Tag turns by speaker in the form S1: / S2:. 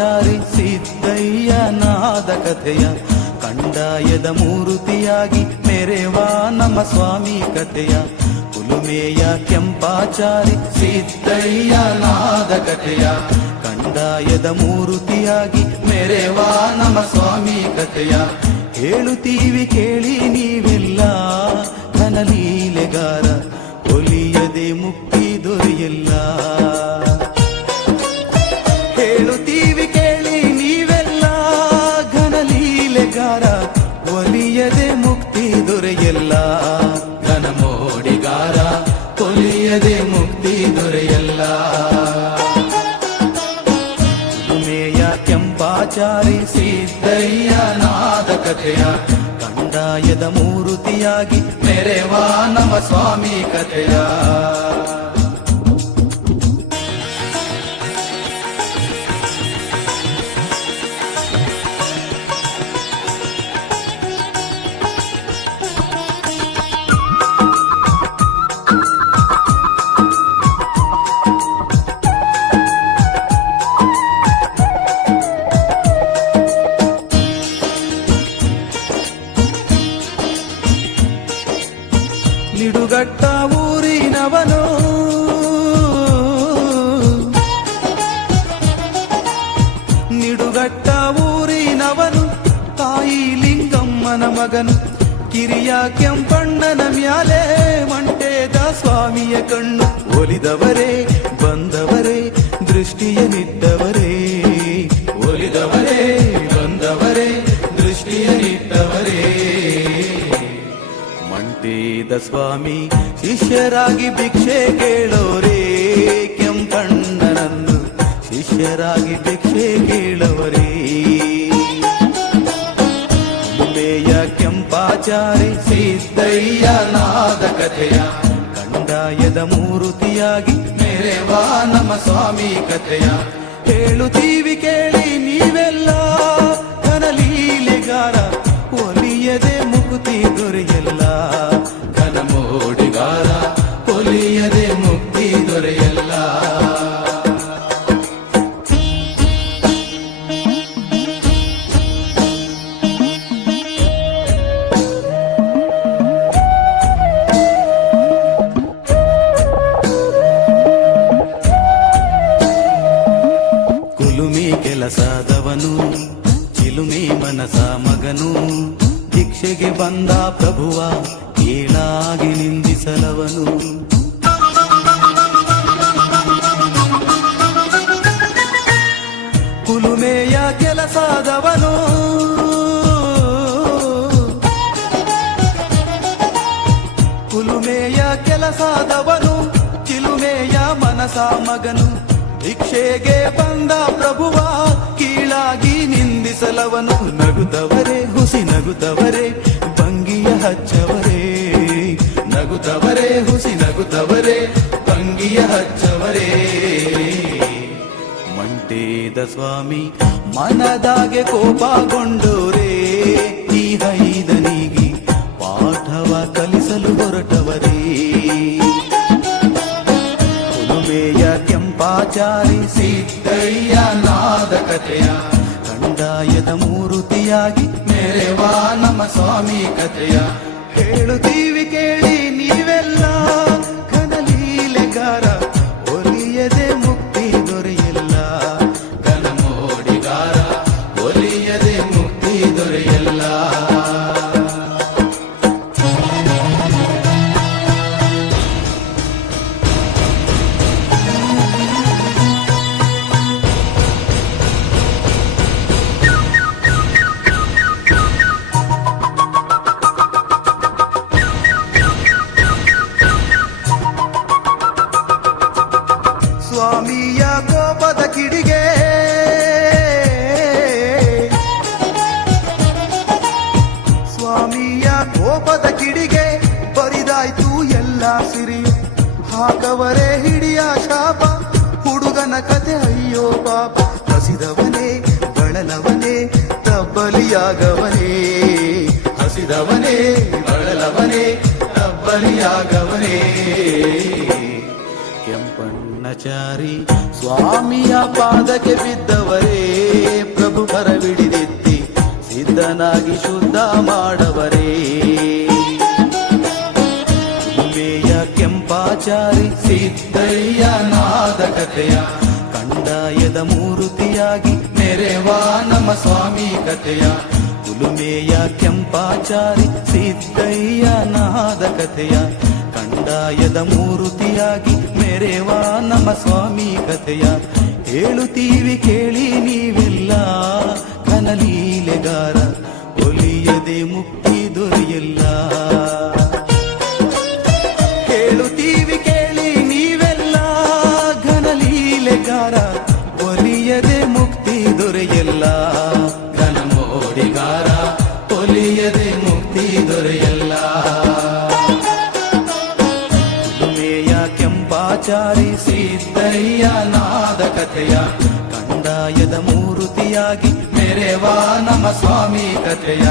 S1: ಕೆಂಪಾಚಾರಿ ಸಿದ್ದಯ್ಯ ನಾದ ಕಥೆಯ ಕಂಡಾಯದ ಮೂರುತಿಯಾಗಿ ಮೆರೆವಾ ನಮ್ಮ ಸ್ವಾಮಿ ಕಥೆಯ ಕುಲುಮೆಯ ಕೆಂಪಾಚಾರಿ ಸಿದ್ದಯ್ಯ ನಾದ ಕಥೆಯ ಕಂಡಾಯದ ಮೂರುತಿಯಾಗಿ ಮೆರೆವಾ ನಮ್ಮ ಸ್ವಾಮಿ ಕಥೆಯ ಹೇಳುತ್ತೀವಿ ಕೇಳಿ ನೀವೆಲ್ಲ ಘನಲೀಲೆಗಾರ ಒಲಿಯದೆ ಮುಕ್ತಿ ದೊರೆಯಲ್ಲ. ಒಲಿಯದೆ ಮುಕ್ತಿ ದೊರೆಯಲ್ಲ. ಉಮೇಯ ಕೆಂಪಾಚಾರಿ ಸಿದ್ದಯ್ಯ ನಾದ ಕಥೆಯ ಕಂದಾಯದ ಮೂರುತಿಯಾಗಿ ಮೆರೆವಾ ನಮ ಸ್ವಾಮಿ ಕಥೆಯ. ಮಗನು, ಕಿರಿಯ ಕೆಂಪಣ್ಣನ ಮ್ಯಾಲೆ ಮಂಟೇದ ಸ್ವಾಮಿಯ ಕಣ್ಣು. ಒಲಿದವರೇ, ಬಂದವರೇ, ದೃಷ್ಟಿಯ ನಿಟ್ಟವರೇ. ಒಲಿದವರೇ, ಬಂದವರೇ, ದೃಷ್ಟಿಯ ನಿಟ್ಟವರೇ. ಮಂಟೇದ ಸ್ವಾಮಿ, ಶಿಷ್ಯರಾಗಿ ಭಿಕ್ಷೆ ಕೇಳೋರೇ, ಕೆಂಪಣ್ಣನನ್ನು. ಶಿಷ್ಯರಾಗಿ ಭಿಕ್ಷೆ ಕೇಳವರೇ ಮುಂಬೆಯ ಕೆಂಪಾಚಾರಿ ಸಿದ್ದಯ್ಯ ನಾದ ಕಥೆಯ. ಕಂದಾಯದ ಮೂರುತಿಯಾಗಿ ಮೆರೆವಾ ನಮ್ಮ ಸ್ವಾಮಿ ಕಥೆಯ. ಹೇಳುತ್ತೀವಿ ಕೇಳಿ ನೀವೆಲ್ಲ ಬಂದ ಪ್ರಭುವ ಕೀಳಾಗಿ ನಿಂದಿಸಲವನು. ಕುಲುಮೆಯ ಕೆಲಸದವನು. ಕುಲುಮೆಯ ಕೆಲಸದವನು, ಚಿಲುಮೆಯ ಮನಸ ಮಗನು. ಭಿಕ್ಷೆಗೆ ಬಂದ ಪ್ರಭುವ ಕೀಳಾಗಿ ನಿಂದಿಸಲವನು. ನಗುತ್ತವರೇ, ಹುಸಿ ನಗುತ್ತವರೇ ಹಚ್ಚವರೇ. ನಗುತ್ತವರೇ, ಹುಸಿ ನಗುತ್ತವರೇ, ತಂಗಿಯ ಹಚ್ಚವರೇ. ಮಂಟೇದ ಸ್ವಾಮಿ, ಮನದಾಗೆ ಕೋಪಗೊಂಡೋರೇ ಈ ಹೈದನಿಗೆ ಪಾಠವ ಕಲಿಸಲು ಹೊರಟವರೇ. ಕುಲುಮೆಯ ಕೆಂಪಾಚಾರಿ, ಸಿದ್ದಯ್ಯ ನಾದ ಕಥೆಯ ಕಂದಾಯದ ಮೂರುತಿಯಾಗಿ ಮೇರೆವಾ ನಮ್ಮ ಸ್ವಾಮಿ ಕಥೆಯ. ಹೇಳುತ್ತೀವಿ ಕೇಳಿ ನೀವೆಲ್ಲ ಹಾಕವರೇ ಹಿಡಿಯ ಶಾಪ, ಹುಡುಗನ ಕತೆ ಅಯ್ಯೋ ಪಾಪ, ಹಸಿದವನೇ, ಬಳಲವನೇ, ತಬ್ಬಲಿಯಾಗವನೇ. ಹಸಿದವನೇ, ಬಳಲವನೇ, ತಬ್ಬಲಿಯಾಗವನೇ. ಕೆಂಪಣ್ಣಚಾರಿ, ಸ್ವಾಮಿಯ ಪಾದಕ್ಕೆ ಬಿದ್ದವರೇ, ಪ್ರಭು ಬರವಿಡಿದೆತ್ತಿ, ಸಿದ್ಧನಾಗಿ ಶುದ್ಧ ಮಾಡವರೇ. ಕೆಂಪಾಚಾರಿ ಸಿದ್ದಯ್ಯ ನಾದ ಕಥೆಯ ಕಂಡಾಯದ ಮೂರುತಿಯಾಗಿ ನೆರೆವಾ ನಮ್ಮ ಸ್ವಾಮಿ ಕಥೆಯ. ಕುಲುಮೆಯ ಕೆಂಪಾಚಾರಿ ಸಿದ್ದಯ್ಯ ನಾದ ಕಥೆಯ ಕಂಡಾಯದ ಮೂರುತಿಯಾಗಿ ನೆರೆವಾ ನಮ್ಮ ಸ್ವಾಮಿ ಕಥೆಯ. ಹೇಳುತ್ತೀವಿ ಕೇಳಿ ನೀವೆಲ್ಲ ಒಲಿಯದೆ ಮುಕ್ತಿ ದೊರೆಯಲ್ಲ. ಘನ ಮೋಡಿಗಾರ ಒಲಿಯದೆ ಮುಕ್ತಿ ದೊರೆಯಲ್ಲ. ಮೇಯ ಕೆಂಪಾಚಾರಿ ಸಿದ್ದಯ್ಯ ನಾದ ಕಥೆಯ ಕಂದಾಯದ ಮೂರುತಿಯಾಗಿ ಮೆರೆವಾ ನಮ್ಮ ಸ್ವಾಮಿ ಕಥೆಯ.